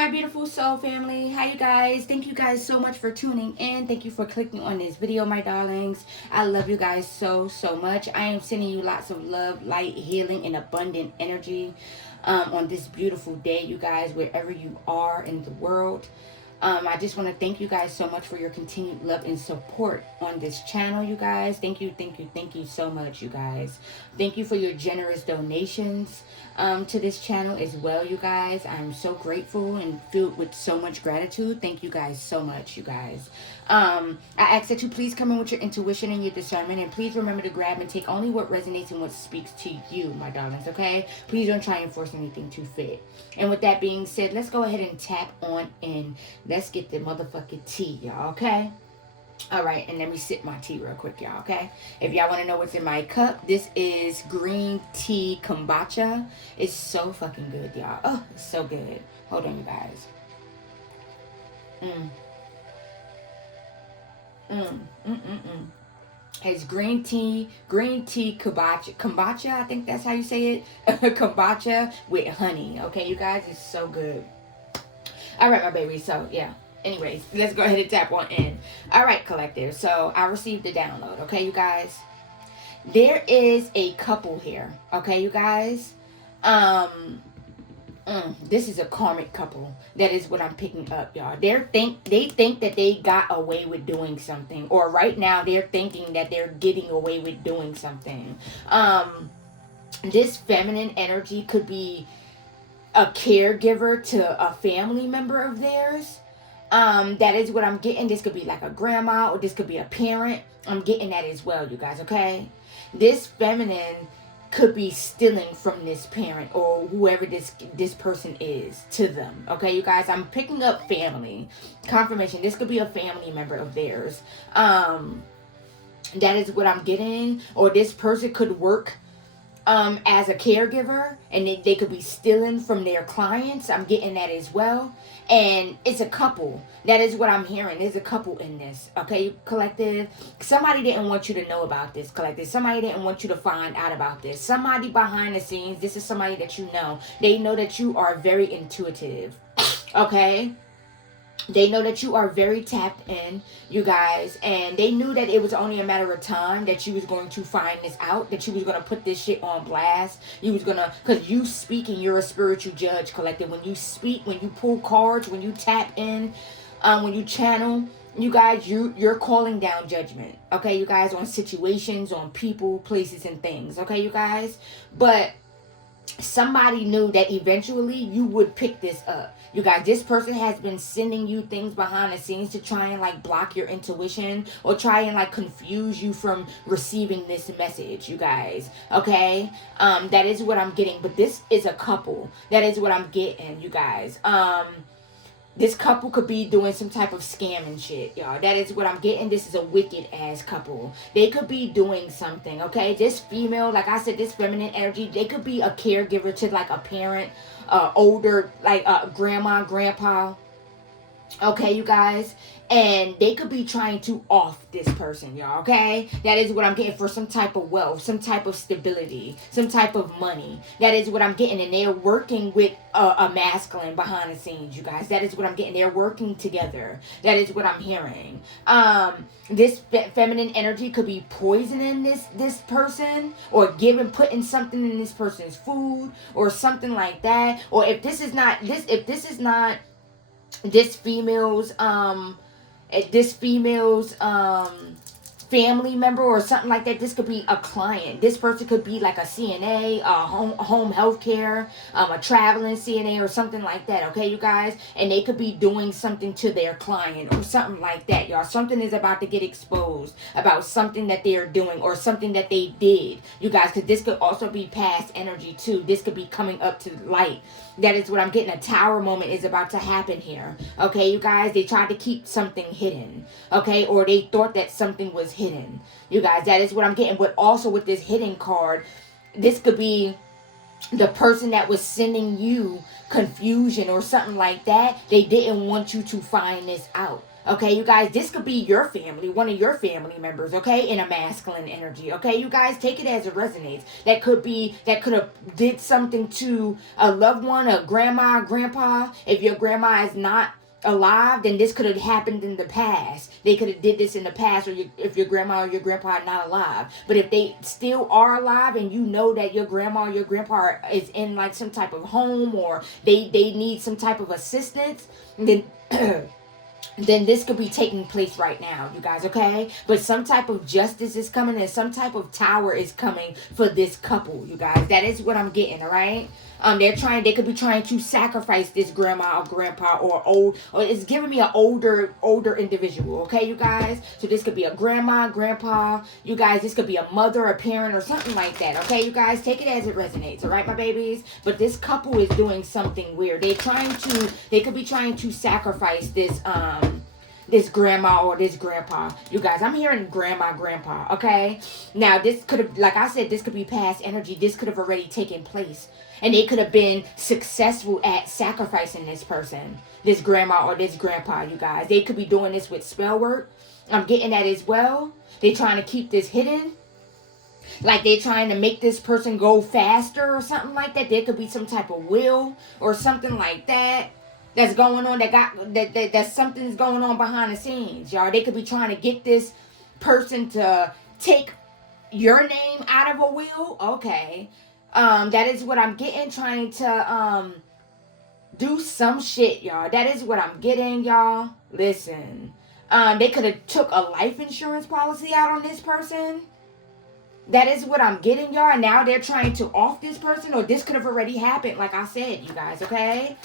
my beautiful soul family. Hi, you guys. Thank you guys so much for tuning in. Thank you for clicking on this video, my darlings. I love you guys so much. I am sending you lots of love, light, healing, and abundant energy on this beautiful day, you guys, wherever you are in the world. I just want to thank you guys so much for your continued love and support on this channel, you guys. Thank you so much, you guys. Thank you for your generous donations to this channel as well, you guys. I'm so grateful and filled with so much gratitude. Thank you guys so much, you guys. I ask that you please come in with your intuition and your discernment, and please remember to grab and take only what resonates and what speaks to you, my darlings, okay? Please don't try and force anything to fit. And with that being said, let's go ahead and tap on in. Let's get the motherfucking tea, y'all, okay? All right, and let me sip my tea real quick, y'all, okay? If y'all want to know what's in my cup, this is green tea kombucha. It's so fucking good, y'all. Oh, it's so good. Hold on, you guys. It's green tea kombucha, I think that's how you say it. Kombucha with honey, okay, you guys? It's so good. All right, my baby, so, yeah. Anyways, let's go ahead and tap on in. All right, collective. So I received the download. Okay, you guys. There is a couple here. Okay, you guys. This is a karmic couple. That is what I'm picking up, y'all. They think that they got away with doing something, or right now they're thinking that they're getting away with doing something. This feminine energy could be a caregiver to a family member of theirs. That is what I'm getting. This could be like a grandma, or this could be a parent. I'm getting that as well, you guys, okay? This feminine could be stealing from this parent or whoever this person is to them, okay, you guys? I'm picking up family. Confirmation. This could be a family member of theirs. That is what I'm getting. Or this person could work as a caregiver, and they could be stealing from their clients. I'm getting that as well. And it's a couple. That is what I'm hearing. There's a couple in this, okay, collective? Somebody didn't want you to know about this, collective. Somebody didn't want you to find out about this. Somebody behind the scenes, this is somebody that you know. They know that you are very intuitive, okay? They know that you are very tapped in, you guys, and they knew that it was only a matter of time that you was going to find this out, that you was going to put this shit on blast. You was going to, because you speaking, you're a spiritual judge, collective. When you speak, when you pull cards, when you tap in, when you channel, you guys, you're calling down judgment, okay, you guys, on situations, on people, places, and things, okay, you guys? But somebody knew that eventually you would pick this up. You guys, this person has been sending you things behind the scenes to try and like block your intuition, or try and like confuse you from receiving this message, you guys, okay? That is what I'm getting. But this is a couple. That is what I'm getting, you guys. This couple could be doing some type of scam and shit, y'all. That is what I'm getting. This is a wicked ass couple. They could be doing something, okay? This female, like I said, this feminine energy, they could be a caregiver to like a parent, older, like grandma, grandpa. Okay, you guys? And they could be trying to off this person, y'all, okay? That is what I'm getting, for some type of wealth, some type of stability, some type of money. That is what I'm getting. And they're working with a masculine behind the scenes, you guys. That is what I'm getting. They're working together. That is what I'm hearing. This feminine energy could be poisoning this person, or putting something in this person's food, or something like that. Or if this is not this female's family member or something like that, this could be a client. This person could be like a CNA, home health care, a traveling CNA or something like that, okay, you guys? And they could be doing something to their client or something like that, y'all. Something is about to get exposed about something that they are doing, or something that they did, you guys, because this could also be past energy too. This could be coming up to light. That is what I'm getting. A tower moment is about to happen here, okay, you guys? They tried to keep something hidden, okay, or they thought that something was hidden, you guys. That is what I'm getting. But also with this hidden card, this could be the person that was sending you confusion or something like that. They didn't want you to find this out, Okay, you guys, this could be your family, one of your family members, okay, in a masculine energy. Okay, you guys, take it as it resonates. That could have did something to a loved one, a grandma, grandpa. If your grandma is not alive, then this could have happened in the past. They could have did this in the past, or if your grandma or your grandpa are not alive. But if they still are alive, and you know that your grandma or your grandpa is in like some type of home, or they need some type of assistance, then then this could be taking place right now, you guys, okay? But some type of justice is coming, and some type of tower is coming for this couple, you guys. That is what I'm getting, all right? They could be trying to sacrifice this grandma or grandpa, or it's giving me an older individual, okay, you guys? So this could be a grandma, grandpa, you guys, this could be a mother, a parent, or something like that, okay, you guys? Take it as it resonates, all right, my babies? But this couple is doing something weird. They could be trying to sacrifice this grandma or this grandpa. You guys, I'm hearing grandma, grandpa, okay? Now, this could have, like I said, this could be past energy. This could have already taken place. And they could have been successful at sacrificing this person, this grandma or this grandpa, you guys. They could be doing this with spell work. I'm getting that as well. They're trying to keep this hidden. Like they're trying to make this person go faster or something like that. There could be some type of will or something like that that's going on, that something's going on behind the scenes, y'all. They could be trying to get this person to take your name out of a will. Okay. That is what I'm getting, trying to do some shit, y'all. That is what I'm getting, y'all. Listen. They could have took a life insurance policy out on this person. That is what I'm getting, y'all. And now they're trying to off this person, or this could have already happened, like I said, you guys, okay?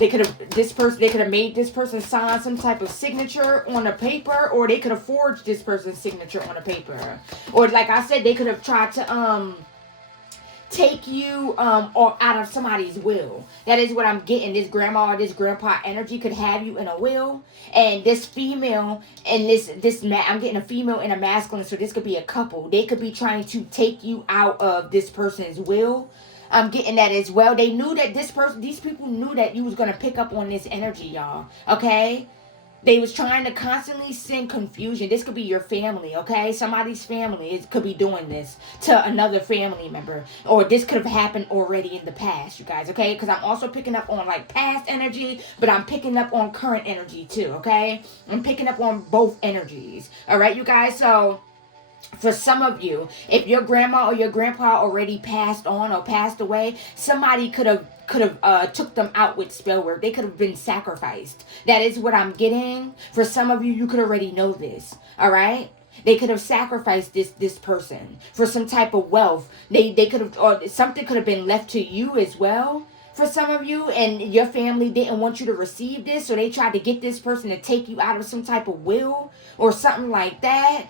They could have made this person sign some type of signature on a paper, or they could have forged this person's signature on a paper. Or like I said, they could have tried to take you or out of somebody's will. That is what I'm getting. This grandma or this grandpa energy could have you in a will, and this female and I'm getting a female and a masculine, so this could be a couple. They could be trying to take you out of this person's will. I'm getting that as well. They knew that these people knew that you was going to pick up on this energy, y'all. Okay? They was trying to constantly send confusion. This could be your family, okay? Somebody's family could be doing this to another family member. Or this could have happened already in the past, you guys, okay? Because I'm also picking up on, like, past energy, but I'm picking up on current energy, too, okay? I'm picking up on both energies, all right, you guys? So for some of you, if your grandma or your grandpa already passed on or passed away, somebody could have took them out with spell work. They could have been sacrificed. That is what I'm getting. For some of you, you could already know this. All right? They could have sacrificed this person for some type of wealth. They could have, or something could have been left to you as well. For some of you, and your family didn't want you to receive this, so they tried to get this person to take you out of some type of will or something like that.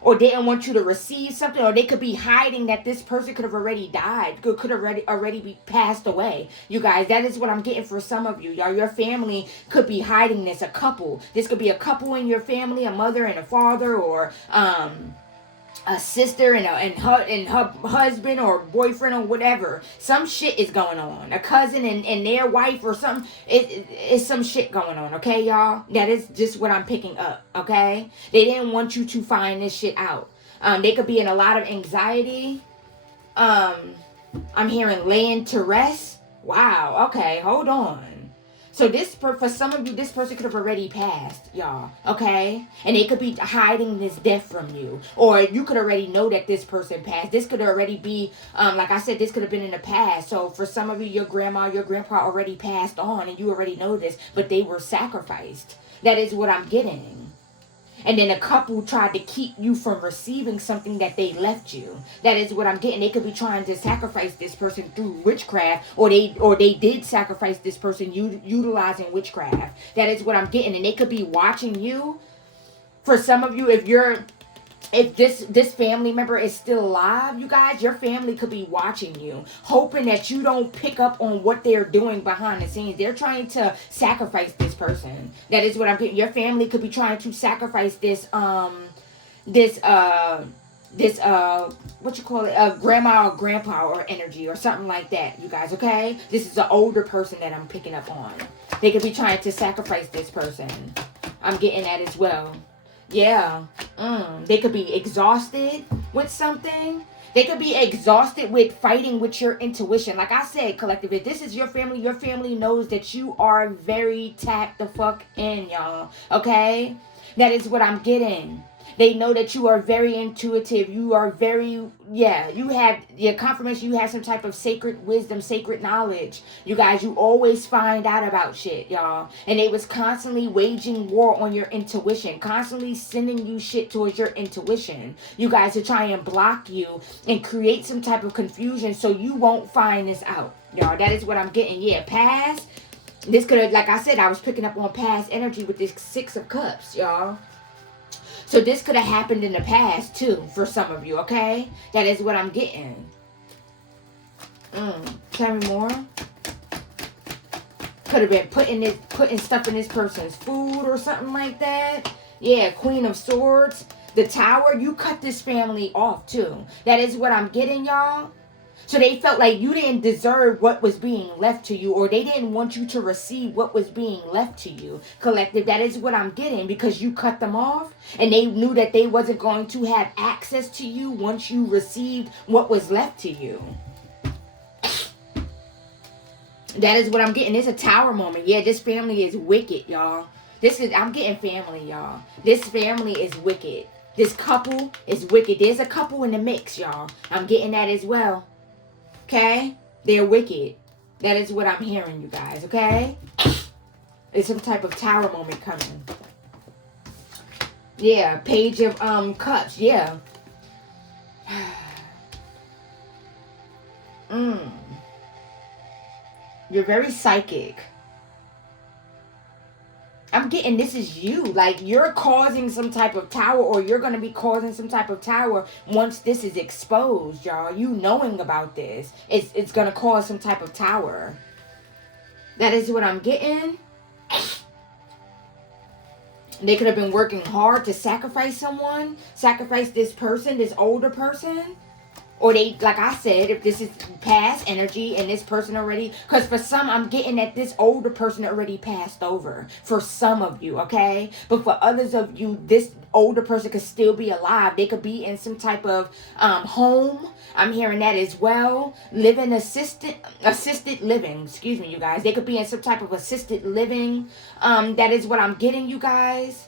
Or they didn't want you to receive something, or they could be hiding that this person could have already died, could already be passed away. You guys, that is what I'm getting for some of you. Y'all, your family could be hiding this, a couple. This could be a couple in your family, a mother and a father, or a sister and her husband or boyfriend or whatever. Some shit is going on. A cousin and their wife or something. It's some shit going on, okay, y'all? That is just what I'm picking up, okay? They didn't want you to find this shit out. They could be in a lot of anxiety. I'm hearing laying to rest. Wow, okay, hold on. So for some of you, this person could have already passed, y'all, okay? And they could be hiding this death from you. Or you could already know that this person passed. This could already be, like I said, this could have been in the past. So for some of you, your grandma, your grandpa already passed on, and you already know this, but they were sacrificed. That is what I'm getting. And then a couple tried to keep you from receiving something that they left you. That is what I'm getting. They could be trying to sacrifice this person through witchcraft, or they did sacrifice this person utilizing witchcraft. That is what I'm getting. And they could be watching you. For some of you, if this family member is still alive, you guys, your family could be watching you, hoping that you don't pick up on what they're doing behind the scenes. They're trying to sacrifice this person. That is what I'm getting. Your family could be trying to sacrifice this this what you call it, grandma or grandpa or energy or something like that, you guys, okay? This is an older person that I'm picking up on. They could be trying to sacrifice this person. I'm getting that as well. Yeah. They could be exhausted with something. They could be exhausted with fighting with your intuition. Like I said, collective, if this is your family knows that you are very tapped the fuck in, y'all. Okay? That is what I'm getting. They know that you are very intuitive. You are very, you have your confirmation. You have some type of sacred wisdom, sacred knowledge. You guys, you always find out about shit, y'all. And they was constantly waging war on your intuition, constantly sending you shit towards your intuition. You guys, to try and block you and create some type of confusion so you won't find this out, y'all. That is what I'm getting. Yeah, past. This could have, like I said, I was picking up on past energy with this Six of Cups, y'all. So this could have happened in the past too for some of you, okay? That is what I'm getting. Tell me more. Could have been putting stuff in this person's food or something like that. Yeah, Queen of Swords. The Tower, you cut this family off too. That is what I'm getting, y'all. So they felt like you didn't deserve what was being left to you, or they didn't want you to receive what was being left to you. Collective, that is what I'm getting, because you cut them off and they knew that they wasn't going to have access to you once you received what was left to you. That is what I'm getting. It's a Tower moment. Yeah, this family is wicked, y'all. I'm getting family, y'all. This family is wicked. This couple is wicked. There's a couple in the mix, y'all. I'm getting that as well. Okay? They're wicked. That is what I'm hearing, you guys. Okay? It's some type of Tower moment coming. Yeah. Page of Cups. Yeah. You're very psychic. I'm getting this is you. Like, you're causing some type of tower, or you're going to be causing some type of tower once this is exposed, y'all. You knowing about this, it's going to cause some type of tower. That is what I'm getting. They could have been working hard to sacrifice someone. Sacrifice this person, this older person. Or they, like I said, if this is past energy and this person already, because for some, I'm getting that this older person already passed over. For some of you, okay? But for others of you, this older person could still be alive. They could be in some type of home. I'm hearing that as well. Assisted living. Excuse me, you guys. They could be in some type of assisted living. That is what I'm getting, you guys.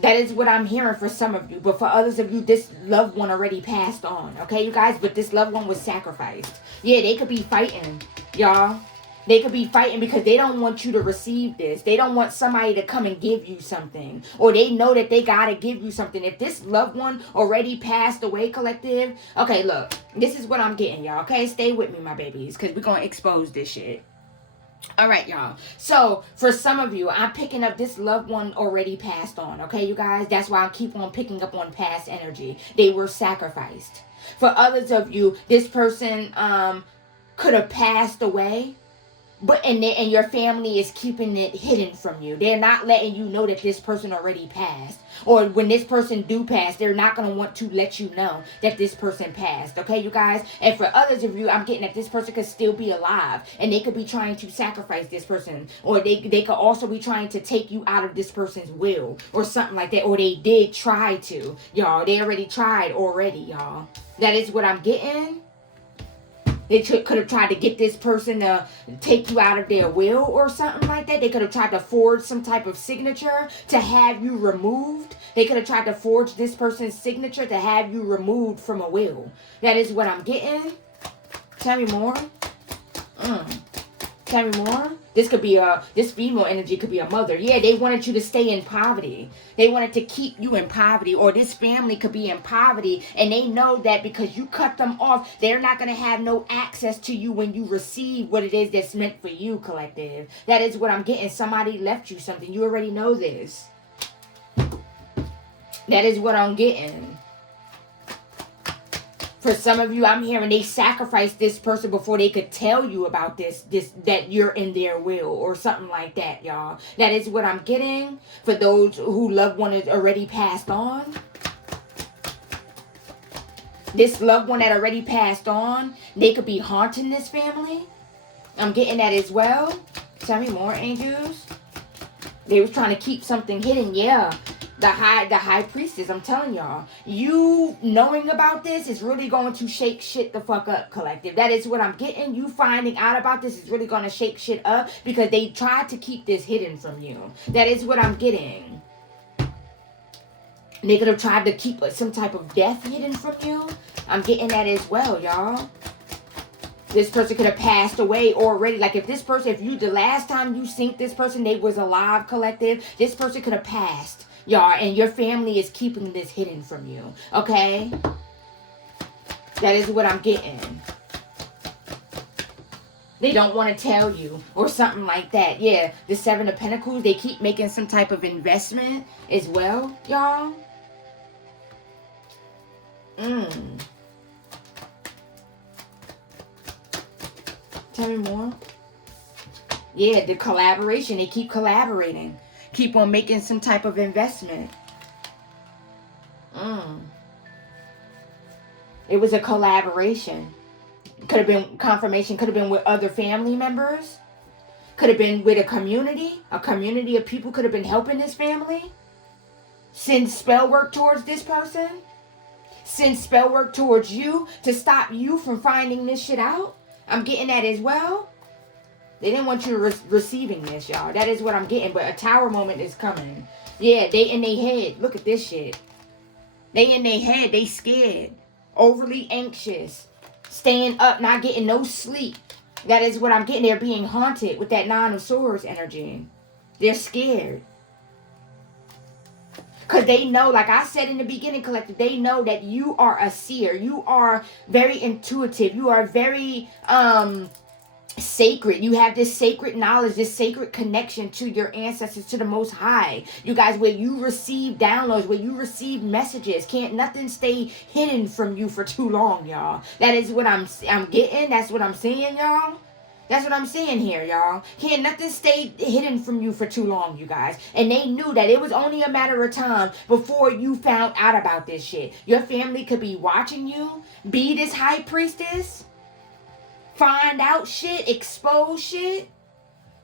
That is what I'm hearing for some of you. But for others of you, this loved one already passed on. Okay, you guys? But this loved one was sacrificed. Yeah, they could be fighting, y'all. They could be fighting because they don't want you to receive this. They don't want somebody to come and give you something. Or they know that they got to give you something. If this loved one already passed away, collective. Okay, look. This is what I'm getting, y'all. Okay, stay with me, my babies. Because we're going to expose this shit. All right, y'all. So for some of you, I'm picking up this loved one already passed on. Okay, you guys? That's why I keep on picking up on past energy. They were sacrificed. For others of you, this person could have passed away. But and your family is keeping it hidden from you. They're not letting you know that this person already passed. Or when this person do pass, they're not going to want to let you know that this person passed. Okay, you guys? And for others of you, I'm getting that this person could still be alive. And they could be trying to sacrifice this person. Or they could also be trying to take you out of this person's will. Or something like that. Or they did try to. Y'all, they already tried already, y'all. That is what I'm getting. They could have tried to get this person to take you out of their will or something like that. They could have tried to forge some type of signature to have you removed. They could have tried to forge this person's signature to have you removed from a will. That is what I'm getting. Tell me more. Tell me more. This could be this female energy could be a mother. Yeah, they wanted you to stay in poverty. They wanted to keep you in poverty, or this family could be in poverty, and they know that because you cut them off, they're not going to have no access to you when you receive what it is that's meant for you, collective. That is what I'm getting. Somebody left you something. You already know this. That is what I'm getting. For some of you, I'm hearing they sacrificed this person before they could tell you about this that you're in their will or something like that, y'all. That is what I'm getting for those who loved one is already passed on. This loved one that already passed on, they could be haunting this family. I'm getting that as well. Tell me more, angels. They was trying to keep something hidden. Yeah. The high priestess, I'm telling y'all. You knowing about this is really going to shake shit the fuck up, collective. That is what I'm getting. You finding out about this is really going to shake shit up because they tried to keep this hidden from you. That is what I'm getting. They could have tried to keep some type of death hidden from you. I'm getting that as well, y'all. This person could have passed away already. Like if this person, if you, the last time you synced this person, they was alive, collective. This person could have passed, y'all. And your family is keeping this hidden from you. Okay? That is what I'm getting. They don't want to tell you or something like that. Yeah, the Seven of Pentacles, they keep making some type of investment as well, y'all. Tell me more. Yeah, the collaboration. They keep collaborating. Keep on making some type of investment. It was a collaboration. Could have been confirmation. Could have been with other family members. Could have been with a community. A community of people could have been helping this family. Send spell work towards this person. Send spell work towards you to stop you from finding this shit out. I'm getting that as well. They didn't want you receiving this, y'all. That is what I'm getting. But a tower moment is coming. Yeah, they in their head. Look at this shit. They in their head. They scared. Overly anxious. Staying up, not getting no sleep. That is what I'm getting. They're being haunted with that Nine of Swords energy. They're scared. Because they know, like I said in the beginning, collective, they know that you are a seer. You are very intuitive. You are very sacred. You have this sacred knowledge, this sacred connection to your ancestors, to the Most High. You guys, where you receive downloads, where you receive messages. Can't nothing stay hidden from you for too long, y'all. That is what I'm getting. That's what I'm saying, y'all. That's what I'm saying here, y'all. Can't nothing stay hidden from you for too long, you guys. And they knew that it was only a matter of time before you found out about this shit. Your family could be watching you, be this high priestess, find out shit, expose shit.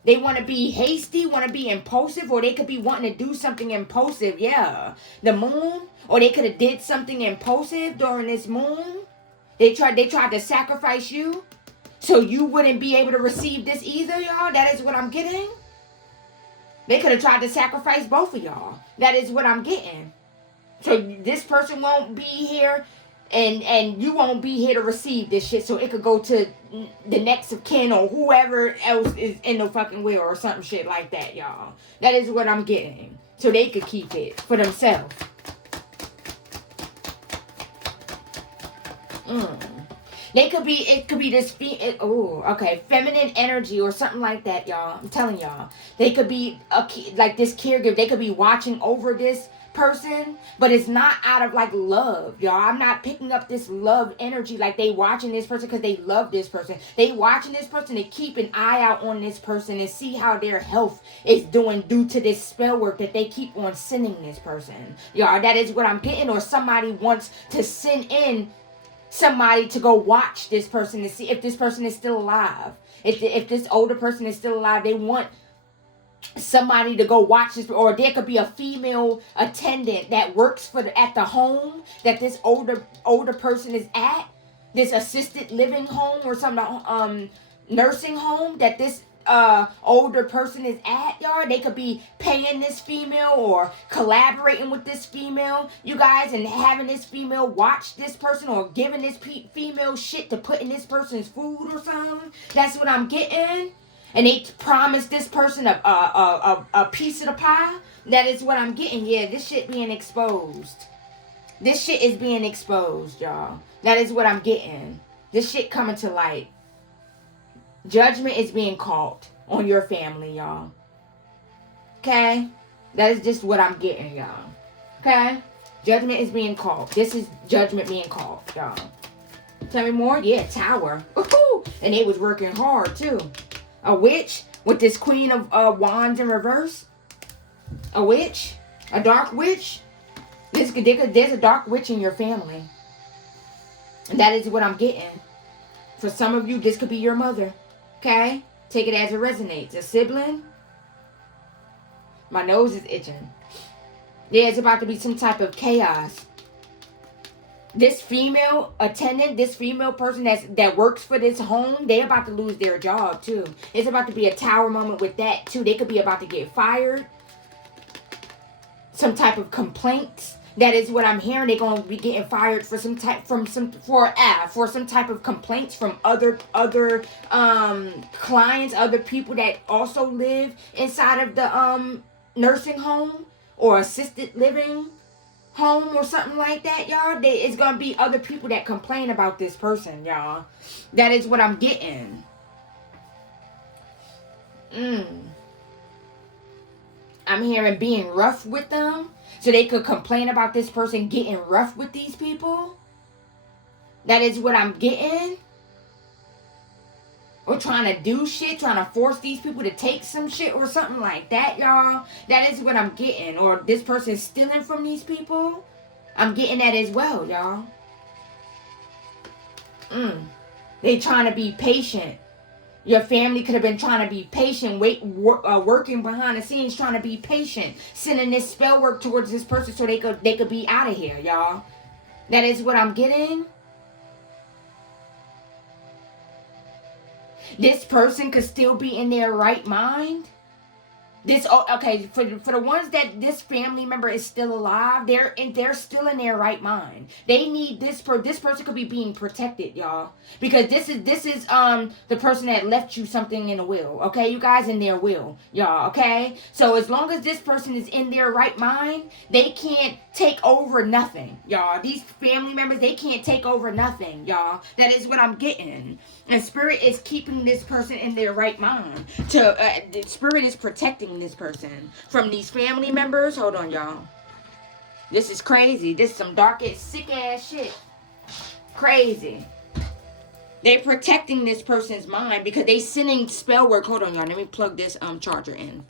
They want to be hasty, want to be impulsive, or they could be wanting to do something impulsive. Yeah, the moon, or they could have did something impulsive during this moon. They tried to sacrifice you. So you wouldn't be able to receive this either, y'all. That is what I'm getting. They could have tried to sacrifice both of y'all. That is what I'm getting. So this person won't be here and you won't be here to receive this shit. So it could go to the next of kin or whoever else is in the fucking will or some shit like that, y'all. That is what I'm getting. So they could keep it for themselves. It could be this, feminine energy or something like that, y'all. I'm telling y'all. They could be, like this caregiver. They could be watching over this person, but it's not out of, like, love, y'all. I'm not picking up this love energy like they watching this person because they love this person. They watching this person to keep an eye out on this person and see how their health is doing due to this spell work that they keep on sending this person. Y'all, that is what I'm getting. Or somebody wants to send in somebody to go watch this person to see if this person is still alive. If this older person is still alive, they want somebody to go watch this. Or there could be a female attendant that works at the home that this older person is at, this assisted living home or some nursing home that this older person is at, y'all. They could be paying this female or collaborating with this female, you guys, and having this female watch this person or giving this female shit to put in this person's food or something. That's what I'm getting. And they promise this person a piece of the pie. That is what I'm getting. Yeah, this shit being exposed. This shit is being exposed, y'all. That is what I'm getting. This shit coming to light. Judgment is being called on your family, y'all. Okay? That is just what I'm getting, y'all. Okay? Judgment is being called. This is judgment being called, y'all. Tell me more? Yeah, Tower. Woohoo! And they was working hard, too. A witch with this Queen of Wands in reverse. A witch. A dark witch. There's a dark witch in your family. That is what I'm getting. For some of you, this could be your mother. Okay? Take it as it resonates. A sibling. My nose is itching. Yeah, it's about to be some type of chaos. This female attendant, this female person that works for this home, they about to lose their job too. It's about to be a tower moment with that too. They could be about to get fired. Some type of complaints. That is what I'm hearing. They're gonna be getting fired for some type for some type of complaints from other clients, other people that also live inside of the nursing home or assisted living home or something like that, y'all. It's gonna be other people that complain about this person, y'all. That is what I'm getting. I'm hearing being rough with them, so they could complain about this person getting rough with these people. That is what I'm getting. Or trying to do shit, trying to force these people to take some shit or something like that, y'all. That is what I'm getting. Or this person is stealing from these people. I'm getting that as well, y'all. They trying to be patient. Your family could have been trying to be patient, working behind the scenes, trying to be patient, sending this spell work towards this person so they could be out of here, y'all. That is what I'm getting. This person could still be in their right mind. For the ones that this family member is still alive, they're still in their right mind. They need this person could be being protected, y'all, because this is the person that left you something in a will. Okay, you guys, in their will, y'all. Okay, so as long as this person is in their right mind, they can't take over nothing, y'all. These family members, they can't take over nothing, y'all. That is what I'm getting. And Spirit is keeping this person in their right mind. The Spirit is protecting this person from these family members. Hold on, y'all. This is crazy. This is some dark ass, sick ass shit. Crazy. They're protecting this person's mind because they sending spell work. Hold on, y'all. Let me plug this charger in.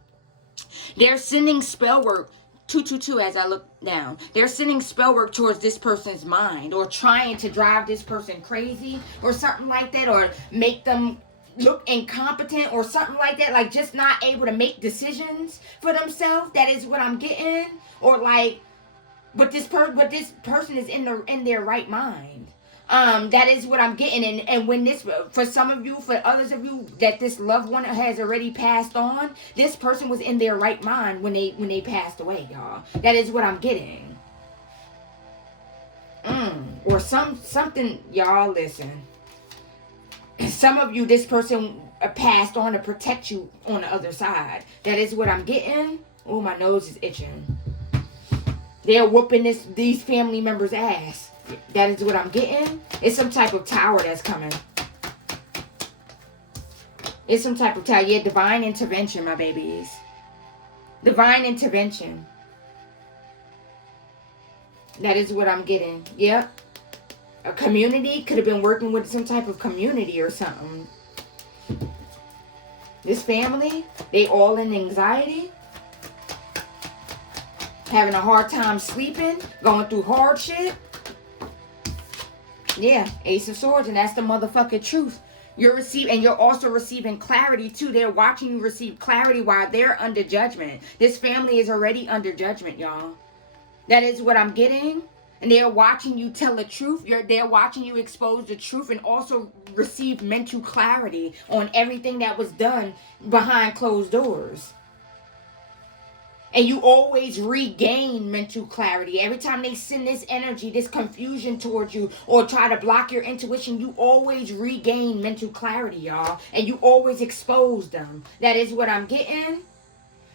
They're sending spell work. 222 as I look down. They're sending spell work towards this person's mind, or trying to drive this person crazy or something like that, or make them look incompetent or something like that, like just not able to make decisions for themselves. That is what I'm getting. Or like, but this person is in their right mind. That is what I'm getting. And when this, for some of you, for others of you, that this loved one has already passed on, this person was in their right mind when they passed away, y'all. That is what I'm getting. Or something, y'all, listen. Some of you, this person passed on to protect you on the other side. That is what I'm getting. Oh, my nose is itching. They're whooping these family members' ass. That is what I'm getting. It's some type of tower that's coming. It's some type of tower. Yeah, divine intervention, my babies. Divine intervention. That is what I'm getting. Yep. A community could have been working with some type of community or something. This family, they all in anxiety. Having a hard time sleeping. Going through hardship. Yeah, Ace of Swords, and that's the motherfucking truth. You're also receiving clarity too. They're watching you receive clarity while they're under judgment. This family is already under judgment, y'all. That is what I'm getting. And they're watching you tell the truth. They're watching you expose the truth and also receive mental clarity on everything that was done behind closed doors. And you always regain mental clarity. Every time they send this energy, this confusion towards you, or try to block your intuition, you always regain mental clarity, y'all. And you always expose them. That is what I'm getting.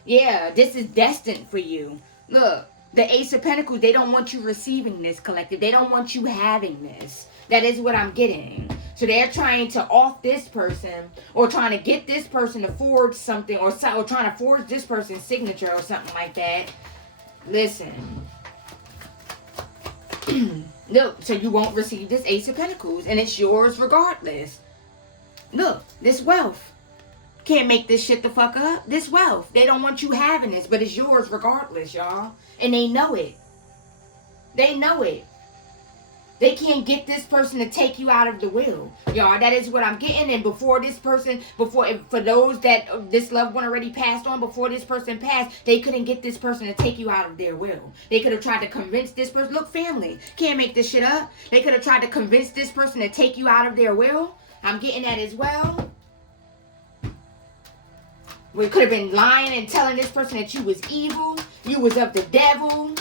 Yeah, this is destined for you. Look, the Ace of Pentacles, they don't want you receiving this, collective. They don't want you having this. That is what I'm getting. So they're trying to off this person, or trying to get this person to forge something, or trying to forge this person's signature or something like that. Listen. Look, so you won't receive this Ace of Pentacles, and it's yours regardless. Look, this wealth. Can't make this shit the fuck up. This wealth. They don't want you having this, but it's yours regardless, y'all. And they know it. They know it. They can't get this person to take you out of the will. Y'all, that is what I'm getting. And before this person, for those that this loved one already passed on, before this person passed, they couldn't get this person to take you out of their will. They could have tried to convince this person. Look, family, can't make this shit up. They could have tried to convince this person to take you out of their will. I'm getting that as well. We could have been lying and telling this person that you was evil, you was of the devil,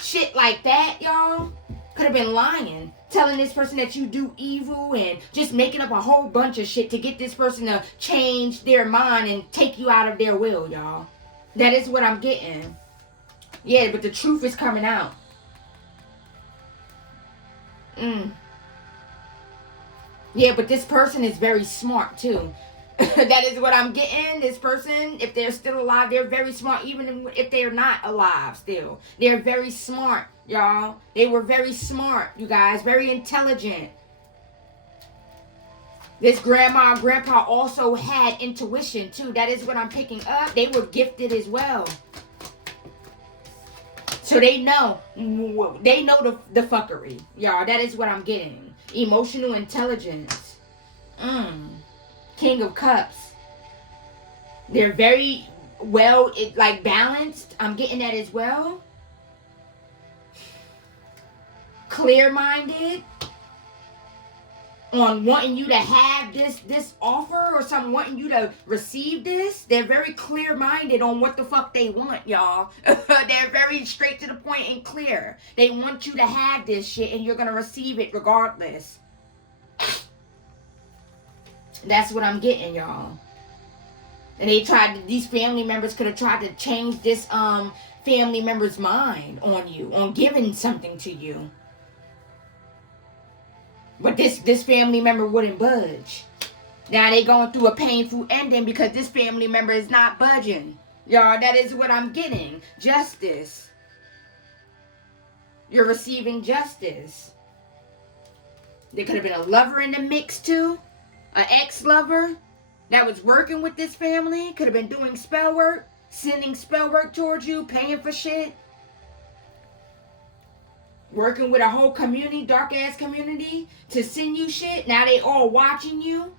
shit like that, y'all. Could have been lying, telling this person that you do evil and just making up a whole bunch of shit to get this person to change their mind and take you out of their will, y'all. That is what I'm getting. Yeah, but the truth is coming out. Yeah, but this person is very smart too. That is what I'm getting. This person, if they're still alive, they're very smart. Even if they're not alive still. They're very smart, y'all. They were very smart, you guys. Very intelligent. This grandma and grandpa also had intuition too. That is what I'm picking up. They were gifted as well. So they know the fuckery, y'all. That is what I'm getting. Emotional intelligence. King of Cups. They're very well, balanced. I'm getting that as well. Clear-minded. On wanting you to have this offer or some wanting you to receive this. They're very clear-minded on what the fuck they want, y'all. They're very straight to the point and clear. They want you to have this shit and you're going to receive it regardless. That's what I'm getting, y'all. And these family members could have tried to change this family member's mind on you, on giving something to you. But this family member wouldn't budge. Now they going through a painful ending because this family member is not budging. Y'all, that is what I'm getting. Justice. You're receiving justice. There could have been a lover in the mix too. An ex-lover that was working with this family. Could have been doing spell work. Sending spell work towards you. Paying for shit. Working with a whole community. Dark-ass community. To send you shit. Now they all watching you.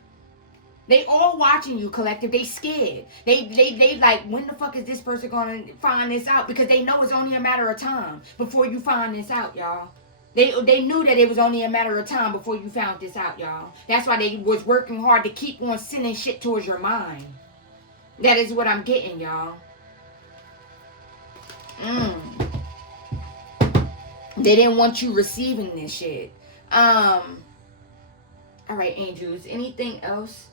They all watching you, collective. They scared. They like, when the fuck is this person going to find this out? Because they know it's only a matter of time before you find this out, y'all. They knew that it was only a matter of time before you found this out, y'all. That's why they was working hard to keep on sending shit towards your mind. That is what I'm getting, y'all. They didn't want you receiving this shit. Alright, angels. Anything else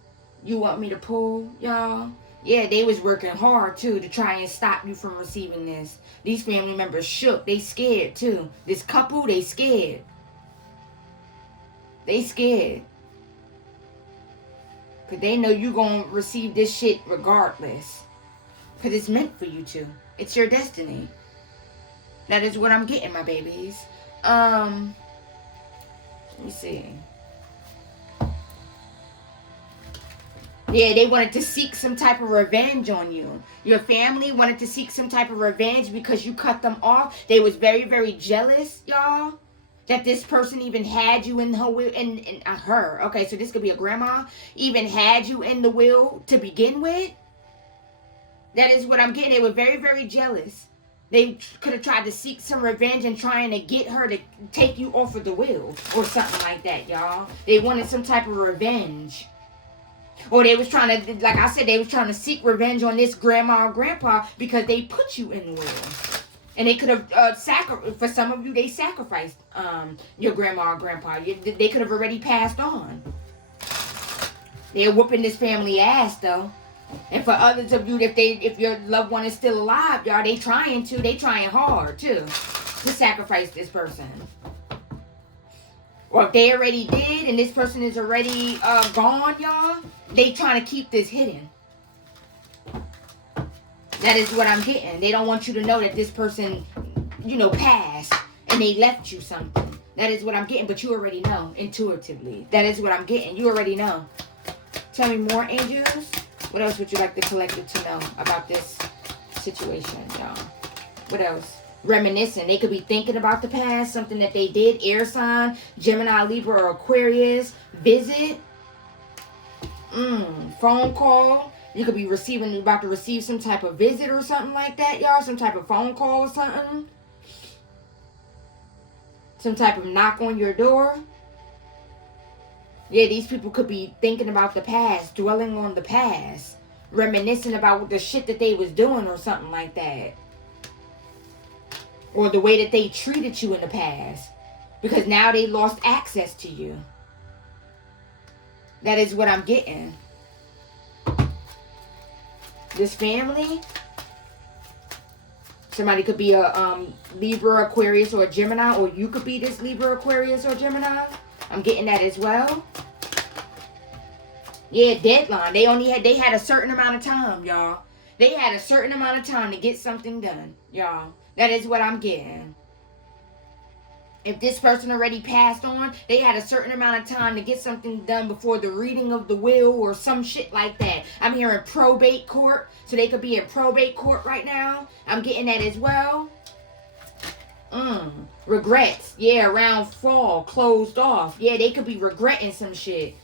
you want me to pull, y'all? Yeah, they was working hard, too, to try and stop you from receiving this. These family members shook. They scared, too. This couple, they scared. They scared. Because they know you going to receive this shit regardless. Because it's meant for you to. It's your destiny. That is what I'm getting, my babies. Let me see. Yeah, they wanted to seek some type of revenge on you. Your family wanted to seek some type of revenge because you cut them off. They was very, very jealous, y'all. That this person even had you in her will. And her. Okay, so this could be a grandma. Even had you in the will to begin with. That is what I'm getting. They were very, very jealous. They could have tried to seek some revenge and trying to get her to take you off of the will. Or something like that, y'all. They wanted some type of revenge. Or they was trying to, like I said, they was trying to seek revenge on this grandma or grandpa because they put you in the will. And they could have, for some of you, they sacrificed your grandma or grandpa. They could have already passed on. They're whooping this family ass, though. And for others of you, if your loved one is still alive, y'all, they trying hard, too, to sacrifice this person. Or if they already did and this person is already gone, y'all, they trying to keep this hidden. That is what I'm getting. They don't want you to know that this person, passed and they left you something. That is what I'm getting, but you already know intuitively. That is what I'm getting. You already know. Tell me more, angels. What else would you like the collective to know about this situation, y'all? What else? Reminiscing. They could be thinking about the past, something that they did. Air sign, Gemini, Libra, or Aquarius. Visit. Phone call. You could be about to receive some type of visit or something like that, y'all. Some type of phone call or something. Some type of knock on your door. Yeah, these people could be thinking about the past, dwelling on the past, reminiscing about the shit that they was doing or something like that. Or the way that they treated you in the past. Because now they lost access to you. That is what I'm getting. This family, somebody could be a Libra, Aquarius, or a Gemini, or you could be this Libra, Aquarius, or Gemini. I'm getting that as well. Yeah, deadline. They had a certain amount of time, y'all. They had a certain amount of time to get something done, y'all. That is what I'm getting. If this person already passed on, they had a certain amount of time to get something done before the reading of the will or some shit like that. I'm hearing probate court, so they could be in probate court right now. I'm getting that as well. Regrets. Yeah, around fall, closed off. Yeah, they could be regretting some shit.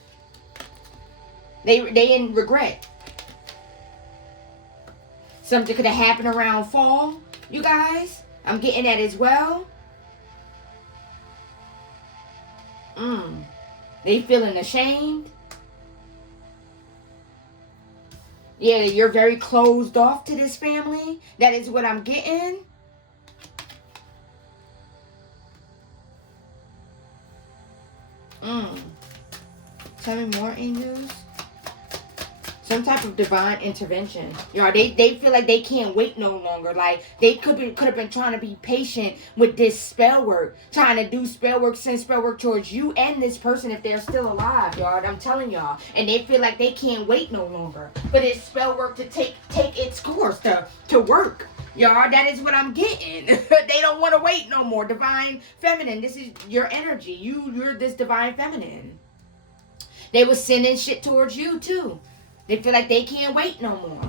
They in regret. Something could have happened around fall, you guys. I'm getting that as well. They feeling ashamed. Yeah, you're very closed off to this family. That is what I'm getting. Tell me more, angels. Some type of divine intervention. Y'all, they feel like they can't wait no longer. Like, they could have been trying to be patient with this spell work. Trying to do spell work, send spell work towards you and this person if they're still alive, y'all. I'm telling y'all. And they feel like they can't wait no longer for this spell work to take its course, to work. Y'all, that is what I'm getting. They don't want to wait no more. Divine feminine. This is your energy. You're this divine feminine. They was sending shit towards you, too. They feel like they can't wait no more.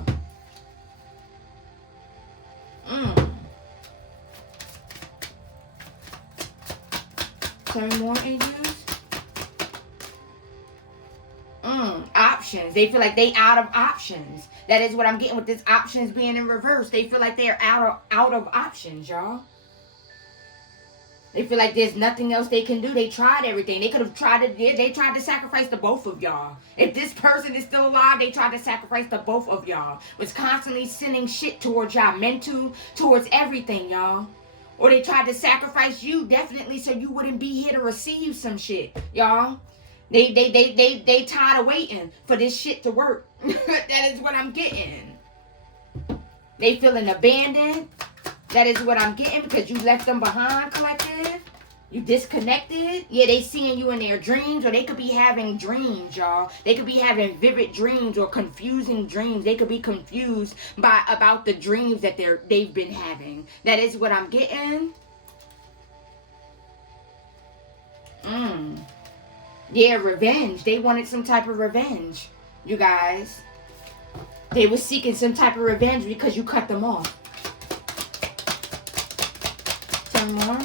Tell me more, angels. Options. They feel like they out of options. That is what I'm getting with this options being in reverse. They feel like they're out of options, y'all. They feel like there's nothing else they can do. They tried everything. They could have tried to. They tried to sacrifice the both of y'all. If this person is still alive, they tried to sacrifice the both of y'all. Was constantly sending shit towards y'all, mental, towards everything, y'all. Or they tried to sacrifice you, definitely, so you wouldn't be here to receive some shit, y'all. They tired of waiting for this shit to work. That is what I'm getting. They feeling abandoned. That is what I'm getting because you left them behind, collective. You disconnected. Yeah, they seeing you in their dreams, or they could be having dreams, y'all. They could be having vivid dreams or confusing dreams. They could be confused about the dreams that they've been having. That is what I'm getting. Yeah, revenge. They wanted some type of revenge, you guys. They were seeking some type of revenge because you cut them off. More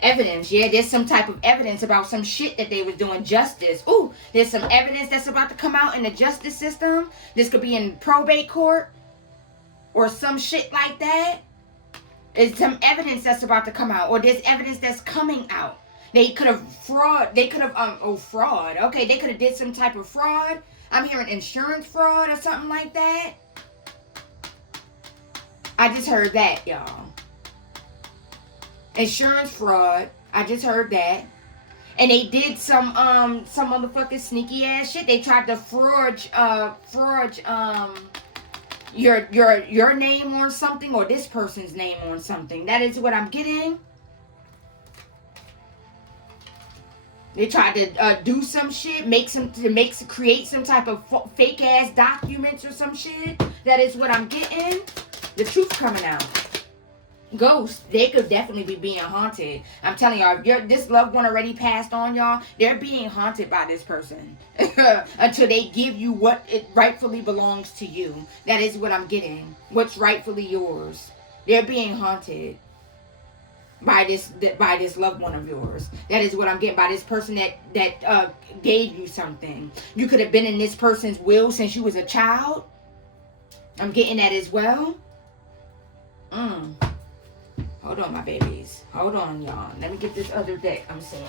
evidence. Yeah, there's some type of evidence about some shit that they was doing. Justice. Ooh, there's some evidence that's about to come out in the justice system. This could be in probate court or some shit like that. There's some evidence that's about to come out, or there's evidence that's coming out. They could have fraud. They could have fraud. Okay, they could have did some type of fraud. I'm hearing insurance fraud or something like that. I just heard that, y'all. Insurance fraud. I just heard that. And they did some motherfucking sneaky ass shit. They tried to fraud your name on something, or this person's name on something. That is what I'm getting. They tried to do some shit, create some type of fake ass documents or some shit. That is what I'm getting. The truth coming out. Ghosts, they could definitely be being haunted. I'm telling y'all, if this loved one already passed on, y'all, they're being haunted by this person until they give you what it rightfully belongs to you. That is what I'm getting. What's rightfully yours. They're being haunted. by this loved one of yours. That is what I'm getting, by this person that gave you something. You could have been in this person's will since you was a child. I'm getting that as well. Hold on, my babies. Hold on, y'all. Let me get this other deck I'm seeing.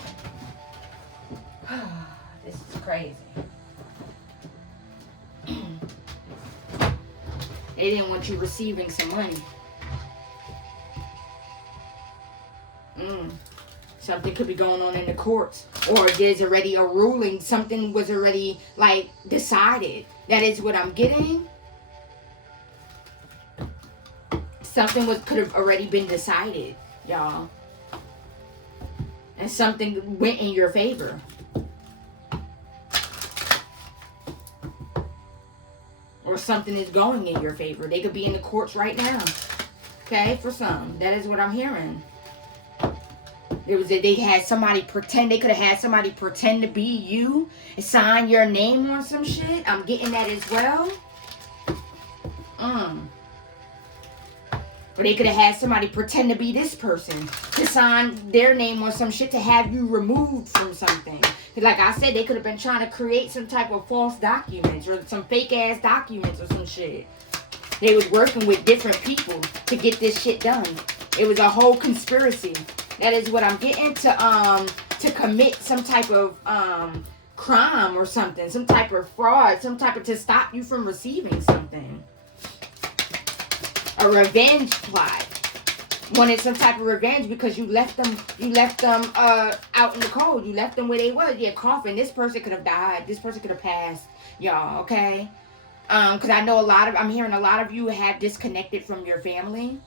This is crazy. They didn't want you receiving some money. Something could be going on in the courts. Or there's already a ruling. Something was already, like, decided. That is what I'm getting. Something could have already been decided, y'all. And something went in your favor. Or something is going in your favor. They could be in the courts right now. Okay, for some. That is what I'm hearing. They had somebody pretend. They could have had somebody pretend to be you and sign your name on some shit. I'm getting that as well. Or they could have had somebody pretend to be this person to sign their name on some shit to have you removed from something. Like I said, they could have been trying to create some type of false documents or some fake ass documents or some shit. They was working with different people to get this shit done. It was a whole conspiracy. That is what I'm getting, to commit some type of crime or something, some type of fraud, some type of to stop you from receiving something. A revenge plot. Wanted some type of revenge because you left them out in the cold. You left them where they was. Yeah, coughing. This person could have died. This person could have passed. Y'all, okay? Because I know I'm hearing a lot of you have disconnected from your family.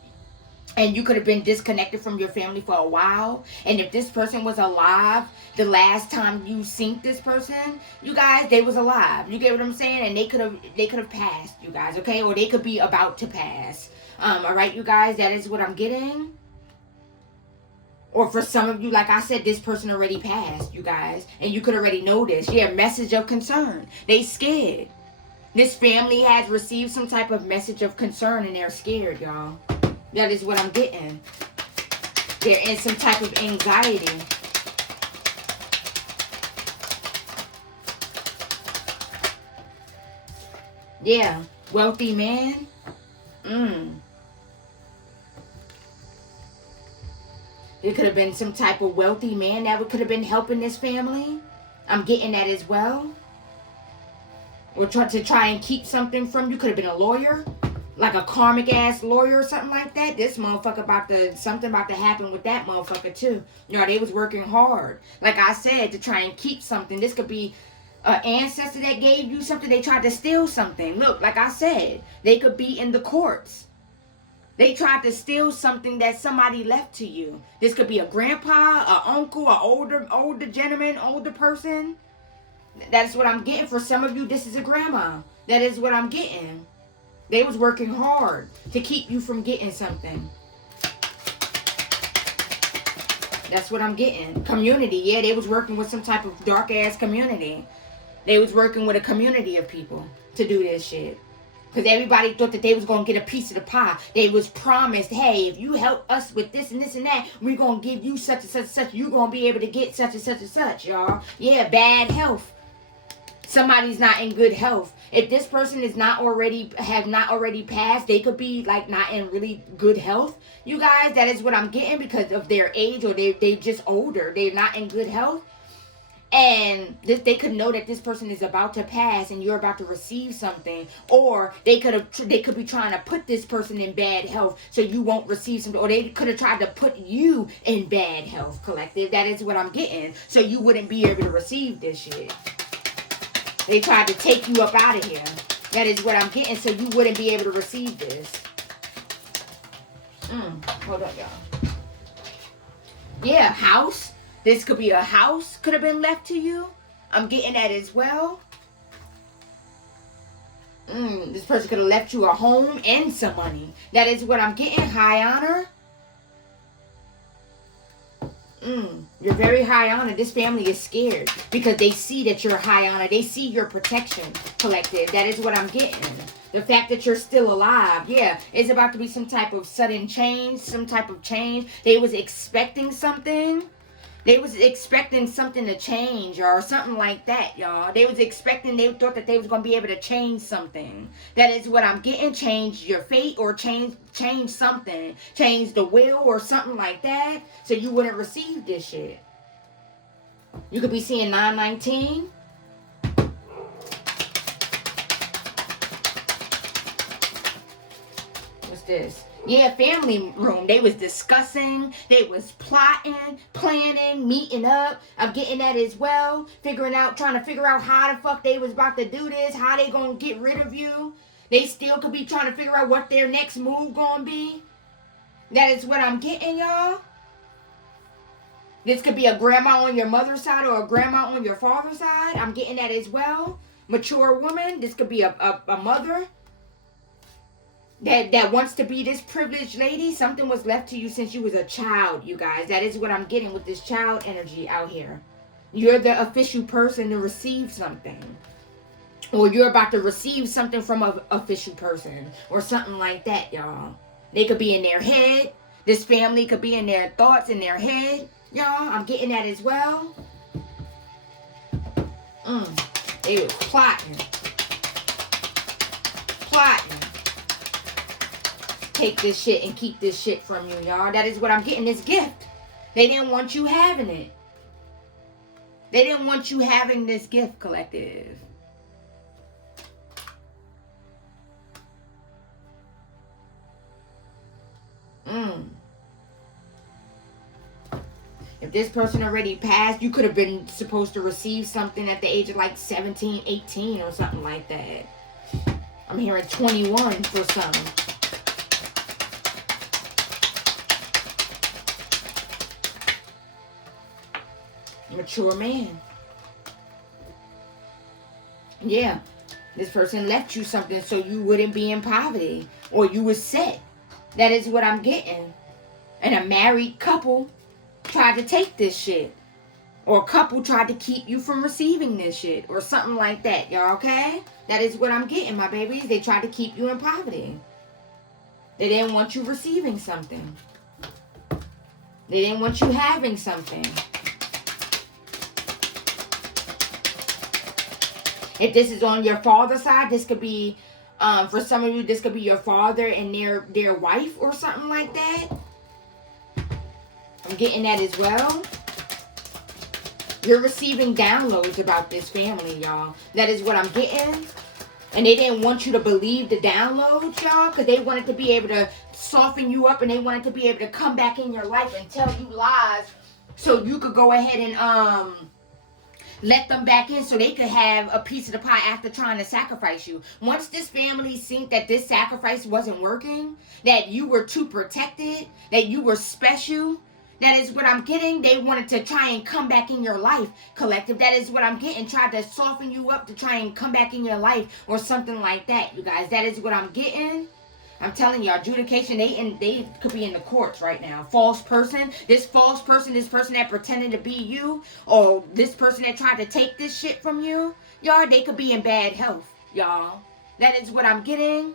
And you could have been disconnected from your family for a while. And if this person was alive the last time you seen this person, you guys, they was alive. You get what I'm saying? And they could have passed, you guys, okay? Or they could be about to pass. All right, you guys, that is what I'm getting. Or for some of you, like I said, this person already passed, you guys. And you could already know this. Yeah, message of concern. They scared. This family has received some type of message of concern and they're scared, y'all. That is what I'm getting. They're in some type of anxiety. Yeah. Wealthy man. It could have been some type of wealthy man that could have been helping this family. I'm getting that as well. Or try and keep something from you. Could have been a lawyer. Like a karmic ass lawyer or something like that. This motherfucker something about to happen with that motherfucker too. You know, they was working hard. Like I said, to try and keep something. This could be an ancestor that gave you something. They tried to steal something. Look, like I said, they could be in the courts. They tried to steal something that somebody left to you. This could be a grandpa, an uncle, an older gentleman, older person. That's what I'm getting. For some of you, this is a grandma. That is what I'm getting. They was working hard to keep you from getting something. That's what I'm getting. Community. Yeah, they was working with some type of dark-ass community. They was working with a community of people to do this shit. Because everybody thought that they was going to get a piece of the pie. They was promised, hey, if you help us with this and this and that, we're going to give you such and such and such. You're going to be able to get such and such and such, y'all. Yeah, bad health. Somebody's not in good health. If this person have not already passed, they could be like not in really good health. You guys, that is what I'm getting because of their age or they just older. They're not in good health. And they could know that this person is about to pass and you're about to receive something. Or they could be trying to put this person in bad health so you won't receive something. Or they could have tried to put you in bad health, collective. That is what I'm getting. So you wouldn't be able to receive this shit. They tried to take you up out of here. That is what I'm getting, so you wouldn't be able to receive this. Hold up, y'all. Yeah, house. This could be a house could have been left to you. I'm getting that as well. This person could have left you a home and some money. That is what I'm getting. High honor. You're very high honor. This family is scared because they see that you're high honor. They see your protection, collective. That is what I'm getting. The fact that you're still alive, yeah, it's about to be some type of sudden change, some type of change. They was expecting something. They was expecting something to change or something like that, y'all. They was expecting, they thought that they was going to be able to change something. That is what I'm getting. Change your fate or change something. Change the will or something like that. So you wouldn't receive this shit. You could be seeing 919. What's this? Yeah, family room. They was discussing. They was plotting, planning, meeting up. I'm getting that as well. Trying to figure out how the fuck they was about to do this. How they gonna get rid of you. They still could be trying to figure out what their next move gonna be. That is what I'm getting, y'all. This could be a grandma on your mother's side or a grandma on your father's side. I'm getting that as well. Mature woman. This could be a mother that wants to be this privileged lady. Something was left to you since you was a child, you guys. That is what I'm getting with this child energy out here. You're the official person to receive something. Or you're about to receive something from an official person. Or something like that, y'all. They could be in their head. This family could be in their thoughts, in their head. Y'all, I'm getting that as well. They were plotting. Take this shit and keep this shit from you, y'all. That is what I'm getting, this gift. They didn't want you having it. They didn't want you having this gift, collective. If this person already passed, you could have been supposed to receive something at the age of like 17, 18 or something like that. I'm hearing 21 for some. Mature man. Yeah. This person left you something so you wouldn't be in poverty. Or you was set. That is what I'm getting. And a married couple tried to take this shit. Or a couple tried to keep you from receiving this shit. Or something like that. Y'all okay? That is what I'm getting, my babies. They tried to keep you in poverty. They didn't want you receiving something. They didn't want you having something. If this is on your father's side, this could be, for some of you, this could be your father and their wife or something like that. I'm getting that as well. You're receiving downloads about this family, y'all. That is what I'm getting. And they didn't want you to believe the downloads, y'all, because they wanted to be able to soften you up and they wanted to be able to come back in your life and tell you lies so you could go ahead and, let them back in so they could have a piece of the pie after trying to sacrifice you. Once this family seen that this sacrifice wasn't working, that you were too protected, that you were special, that is what I'm getting. They wanted to try and come back in your life, collective. That is what I'm getting. Tried to soften you up to try and come back in your life or something like that, you guys. That is what I'm getting. I'm telling you, adjudication, they could be in the courts right now. False person, this person that pretended to be you, or this person that tried to take this shit from you, y'all, they could be in bad health, y'all. That is what I'm getting.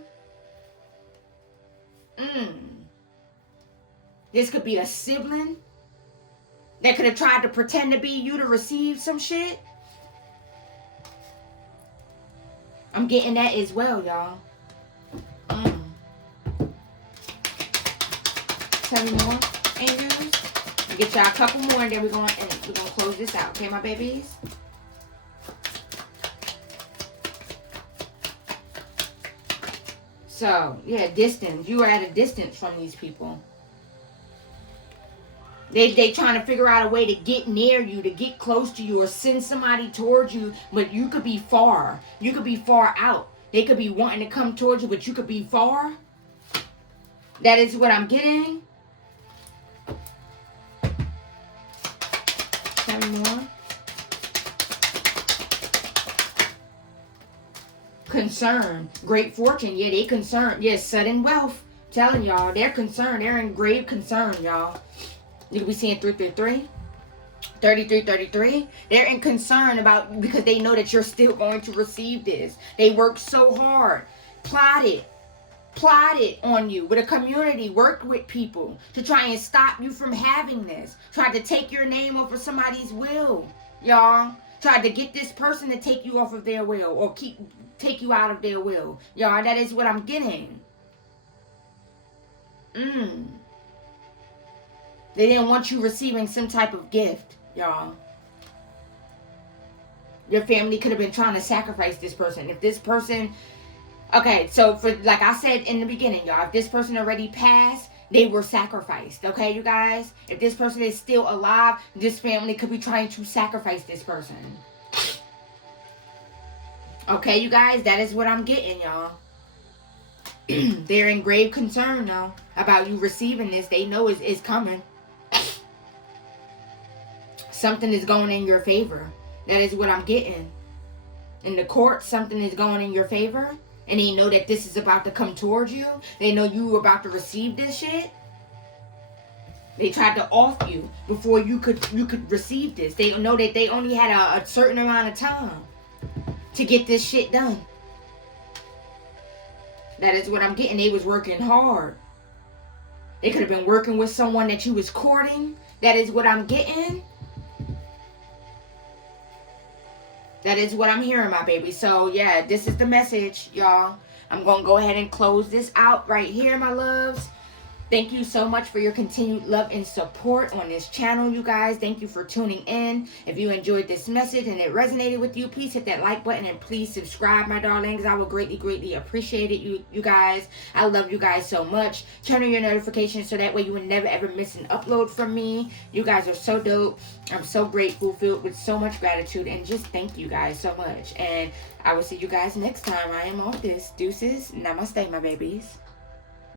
This could be a sibling that could have tried to pretend to be you to receive some shit. I'm getting that as well, y'all. Tell me more, angels. I'll get y'all a couple more and then we're gonna close this out. Okay, my babies? So, yeah, distance. You are at a distance from these people. They trying to figure out a way to get near you, to get close to you, or send somebody towards you, but you could be far. You could be far out. They could be wanting to come towards you, but you could be far. That is what I'm getting. More. Concern. Great fortune. Yeah, they concerned. Yeah, sudden wealth. I'm telling y'all, they're concerned. They're in grave concern, y'all. You could be seeing 333. 3333. They're in concern about, because they know that you're still going to receive this. They work so hard. plotted on you with a community, worked with people to try and stop you from having this. Tried to take your name off of somebody's will, y'all. Tried to get this person to take you off of their will or take you out of their will. Y'all, that is what I'm getting. They didn't want you receiving some type of gift, y'all. Your family could have been trying to sacrifice this person. If this person... Okay, so for like I said in the beginning, y'all, if this person already passed, they were sacrificed. Okay, you guys? If this person is still alive, this family could be trying to sacrifice this person. Okay, you guys? That is what I'm getting, y'all. They're in grave concern, though, about you receiving this. They know it's coming. Something is going in your favor. That is what I'm getting. In the court, something is going in your favor. And they know that this is about to come towards you. They know you were about to receive this shit. They tried to off you before you could receive this. They know that they only had a certain amount of time to get this shit done. That is what I'm getting. They was working hard. They could have been working with someone that you was courting. That is what I'm getting. That is what I'm hearing, my baby. So, yeah, this is the message, y'all. I'm going to go ahead and close this out right here, my loves. Thank you so much for your continued love and support on this channel, you guys. Thank you for tuning in. If you enjoyed this message and it resonated with you, please hit that like button and please subscribe, my darlings. I will greatly, greatly appreciate it, you guys. I love you guys so much. Turn on your notifications so that way you will never, ever miss an upload from me. You guys are so dope. I'm so grateful, filled with so much gratitude, and just thank you guys so much. And I will see you guys next time. I am off this. Deuces. Namaste, my babies.